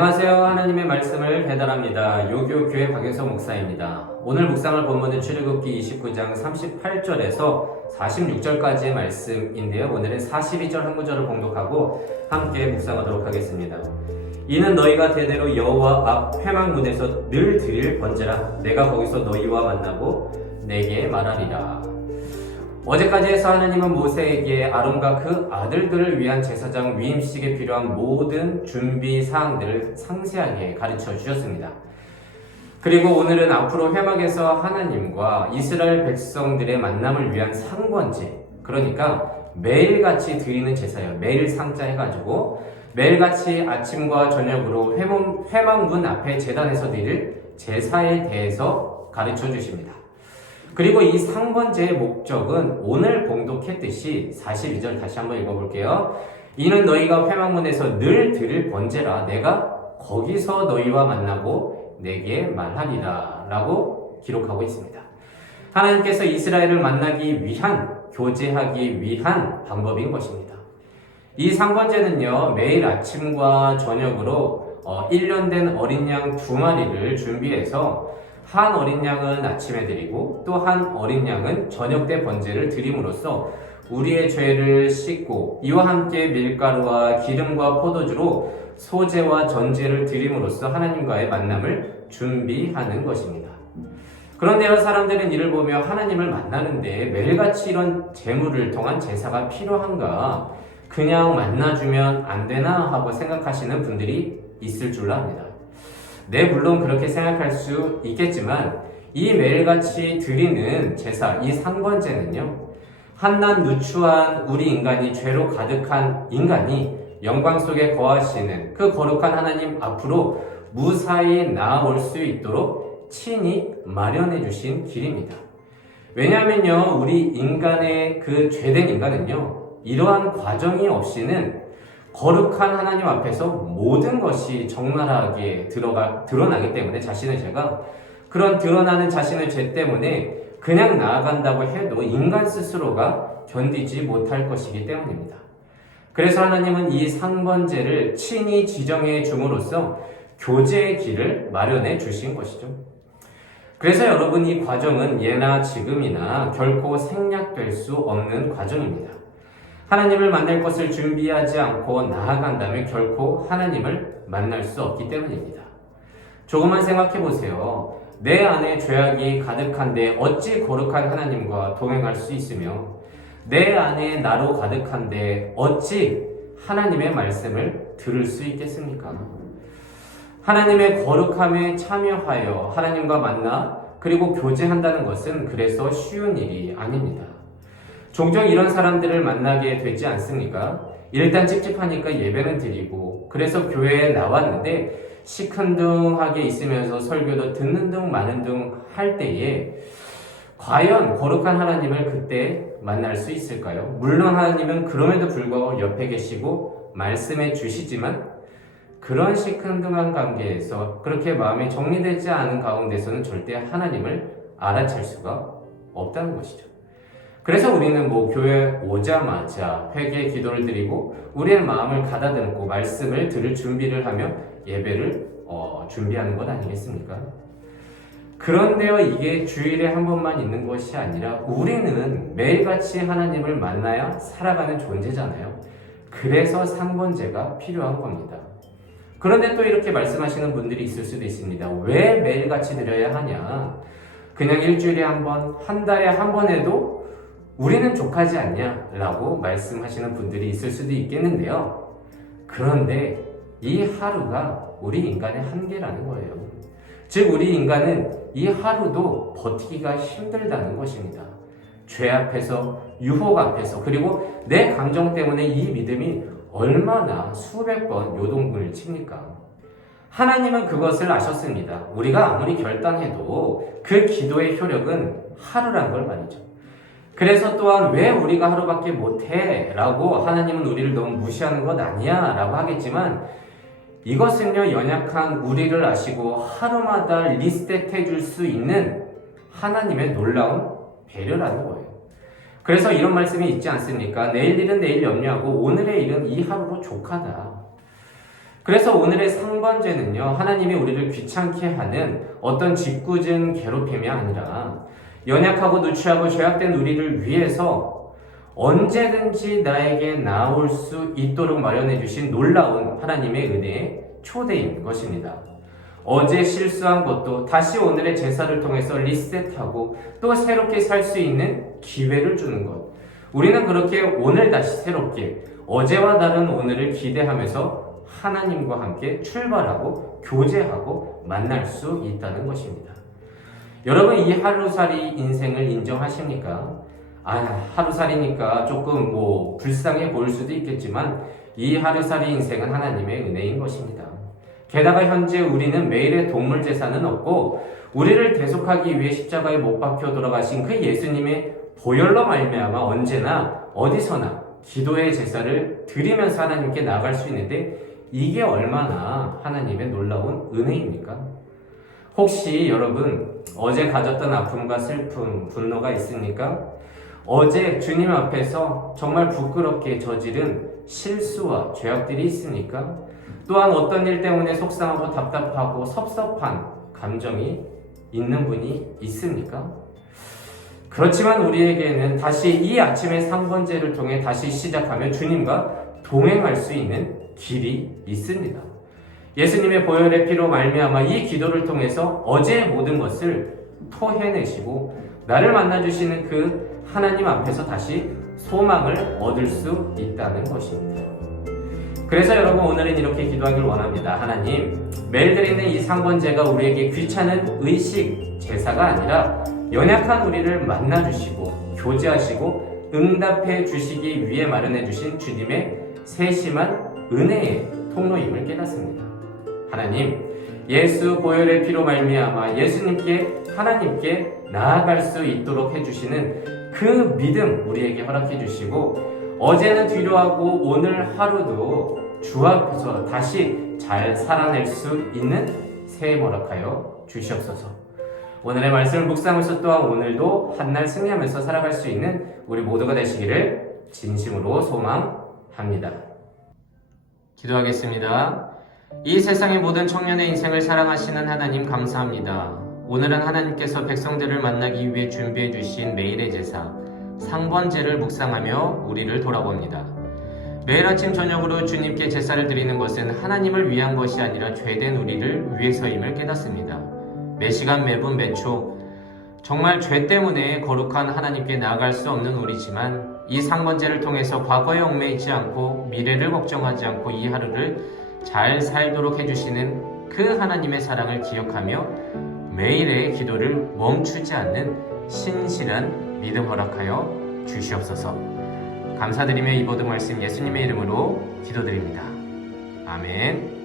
안녕하세요. 하나님의 말씀을 배달합니다. 요교교회 박윤서 목사입니다. 오늘 묵상할 본문은 출애굽기 29장 38절에서 46절까지의 말씀인데요. 오늘은 42절 한 구절을 봉독하고 함께 묵상하도록 하겠습니다. 이는 너희가 대대로 여호와 앞 회막문에서 늘 드릴 번제라. 내가 거기서 너희와 만나고 내게 말하리라. 어제까지 해서 하나님은 모세에게 아론과 그 아들들을 위한 제사장 위임식에 필요한 모든 준비 사항들을 상세하게 가르쳐 주셨습니다. 그리고 오늘은 앞으로 회막에서 하나님과 이스라엘 백성들의 만남을 위한 상번제, 그러니까 매일같이 드리는 제사예요. 매일 상자 해가지고 매일같이 아침과 저녁으로 회막문 앞에 제단에서 드릴 제사에 대해서 가르쳐 주십니다. 그리고 이 상번제의 목적은 오늘 봉독했듯이 42절 다시 한번 읽어볼게요. 이는 너희가 회막문에서 늘 드릴 번제라. 내가 거기서 너희와 만나고 내게 말하리라 라고 기록하고 있습니다. 하나님께서 이스라엘을 만나기 위한, 교제하기 위한 방법인 것입니다. 이 상번제는요, 매일 아침과 저녁으로 1년 된 어린 양 2마리를 준비해서 한 어린 양은 아침에 드리고 또 한 어린 양은 저녁 때 번제를 드림으로써 우리의 죄를 씻고 이와 함께 밀가루와 기름과 포도주로 소제와 전제를 드림으로써 하나님과의 만남을 준비하는 것입니다. 그런데요, 사람들은 이를 보며 하나님을 만나는데 매일같이 이런 제물을 통한 제사가 필요한가, 그냥 만나주면 안 되나 하고 생각하시는 분들이 있을 줄로 압니다. 네, 물론 그렇게 생각할 수 있겠지만 이 매일같이 드리는 제사, 이 상번제는요, 한낱 누추한 우리 인간이 죄로 가득한 인간이 영광 속에 거하시는 그 거룩한 하나님 앞으로 무사히 나아올 수 있도록 친히 마련해 주신 길입니다. 왜냐하면요, 우리 인간의 그 죄된 인간은요, 이러한 과정이 없이는 거룩한 하나님 앞에서 모든 것이 적나라하게 드러나기 때문에, 자신의 죄가, 그런 드러나는 자신의 죄 때문에 그냥 나아간다고 해도 인간 스스로가 견디지 못할 것이기 때문입니다. 그래서 하나님은 이 상번제를 친히 지정해 줌으로써 교제의 길을 마련해 주신 것이죠. 그래서 여러분, 이 과정은 예나 지금이나 결코 생략될 수 없는 과정입니다. 하나님을 만날 것을 준비하지 않고 나아간다면 결코 하나님을 만날 수 없기 때문입니다. 조금만 생각해 보세요. 내 안에 죄악이 가득한데 어찌 거룩한 하나님과 동행할 수 있으며, 내 안에 나로 가득한데 어찌 하나님의 말씀을 들을 수 있겠습니까? 하나님의 거룩함에 참여하여 하나님과 만나 그리고 교제한다는 것은 그래서 쉬운 일이 아닙니다. 종종 이런 사람들을 만나게 되지 않습니까? 일단 찝찝하니까 예배는 드리고, 그래서 교회에 나왔는데 시큰둥하게 있으면서 설교도 듣는 둥 마는 둥 할 때에 과연 거룩한 하나님을 그때 만날 수 있을까요? 물론 하나님은 그럼에도 불구하고 옆에 계시고 말씀해 주시지만, 그런 시큰둥한 관계에서 그렇게 마음이 정리되지 않은 가운데서는 절대 하나님을 알아챌 수가 없다는 것이죠. 그래서 우리는 교회 오자마자 회개 기도를 드리고 우리의 마음을 가다듬고 말씀을 들을 준비를 하며 예배를 준비하는 것 아니겠습니까? 그런데요, 이게 주일에 한 번만 있는 것이 아니라 우리는 매일같이 하나님을 만나야 살아가는 존재잖아요. 그래서 상번제가 필요한 겁니다. 그런데 또 이렇게 말씀하시는 분들이 있을 수도 있습니다. 왜 매일같이 드려야 하냐? 그냥 일주일에 한 번, 한 달에 한 번 해도 우리는 족하지 않냐? 라고 말씀하시는 분들이 있을 수도 있겠는데요. 그런데 이 하루가 우리 인간의 한계라는 거예요. 즉, 우리 인간은 이 하루도 버티기가 힘들다는 것입니다. 죄 앞에서, 유혹 앞에서, 그리고 내 감정 때문에 이 믿음이 얼마나 수백 번 요동을 칩니까? 하나님은 그것을 아셨습니다. 우리가 아무리 결단해도 그 기도의 효력은 하루란 걸 말이죠. 그래서 또한 왜 우리가 하루밖에 못해? 라고 하나님은 우리를 너무 무시하는 것 아니야? 라고 하겠지만, 이것은요, 연약한 우리를 아시고 하루마다 리셋해 줄 수 있는 하나님의 놀라운 배려라는 거예요. 그래서 이런 말씀이 있지 않습니까? 내일 일은 내일 염려하고 오늘의 일은 이 하루로 족하다. 그래서 오늘의 상번제는요, 하나님이 우리를 귀찮게 하는 어떤 짓궂은 괴롭힘이 아니라 연약하고 누추하고 죄악된 우리를 위해서 언제든지 나에게 나올 수 있도록 마련해 주신 놀라운 하나님의 은혜의 초대인 것입니다. 어제 실수한 것도 다시 오늘의 제사를 통해서 리셋하고 또 새롭게 살 수 있는 기회를 주는 것. 우리는 그렇게 오늘 다시 새롭게 어제와 다른 오늘을 기대하면서 하나님과 함께 출발하고 교제하고 만날 수 있다는 것입니다. 여러분, 이 하루살이 인생을 인정하십니까? 하루살이니까 조금 불쌍해 보일 수도 있겠지만 이 하루살이 인생은 하나님의 은혜인 것입니다. 게다가 현재 우리는 매일의 동물 제사는 없고 우리를 대속하기 위해 십자가에 못 박혀 돌아가신 그 예수님의 보혈로 말미암아 언제나 어디서나 기도의 제사를 드리면서 하나님께 나아갈 수 있는데 이게 얼마나 하나님의 놀라운 은혜입니까? 혹시 여러분 어제 가졌던 아픔과 슬픔, 분노가 있습니까? 어제 주님 앞에서 정말 부끄럽게 저지른 실수와 죄악들이 있습니까? 또한 어떤 일 때문에 속상하고 답답하고 섭섭한 감정이 있는 분이 있습니까? 그렇지만 우리에게는 다시 이 아침의 상번제를 통해 다시 시작하며 주님과 동행할 수 있는 길이 있습니다. 예수님의 보혈의 피로 말미암아 이 기도를 통해서 어제의 모든 것을 토해내시고 나를 만나주시는 그 하나님 앞에서 다시 소망을 얻을 수 있다는 것입니다. 그래서 여러분, 오늘은 이렇게 기도하길 원합니다. 하나님, 매일 드리는 이 상번제가 우리에게 귀찮은 의식 제사가 아니라 연약한 우리를 만나주시고 교제하시고 응답해 주시기 위해 마련해 주신 주님의 세심한 은혜의 통로임을 깨닫습니다. 하나님, 예수 보혈의 피로 말미암아 예수님께 하나님께 나아갈 수 있도록 해주시는 그 믿음 우리에게 허락해 주시고 어제는 뒤로 하고 오늘 하루도 주 앞에서 다시 잘 살아낼 수 있는 새해 허락하여 주시옵소서. 오늘의 말씀을 묵상하면서 또한 오늘도 한날 승리하면서 살아갈 수 있는 우리 모두가 되시기를 진심으로 소망합니다. 기도하겠습니다. 이 세상의 모든 청년의 인생을 사랑하시는 하나님 감사합니다. 오늘은 하나님께서 백성들을 만나기 위해 준비해 주신 매일의 제사 상번제를 묵상하며 우리를 돌아봅니다. 매일 아침 저녁으로 주님께 제사를 드리는 것은 하나님을 위한 것이 아니라 죄된 우리를 위해서임을 깨닫습니다. 매 시간 매분 매초 정말 죄 때문에 거룩한 하나님께 나아갈 수 없는 우리지만 이 상번제를 통해서 과거에 얽매이지 않고 미래를 걱정하지 않고 이 하루를 잘 살도록 해주시는 그 하나님의 사랑을 기억하며 매일의 기도를 멈추지 않는 신실한 믿음 허락하여 주시옵소서. 감사드리며 이 모든 말씀 예수님의 이름으로 기도드립니다. 아멘.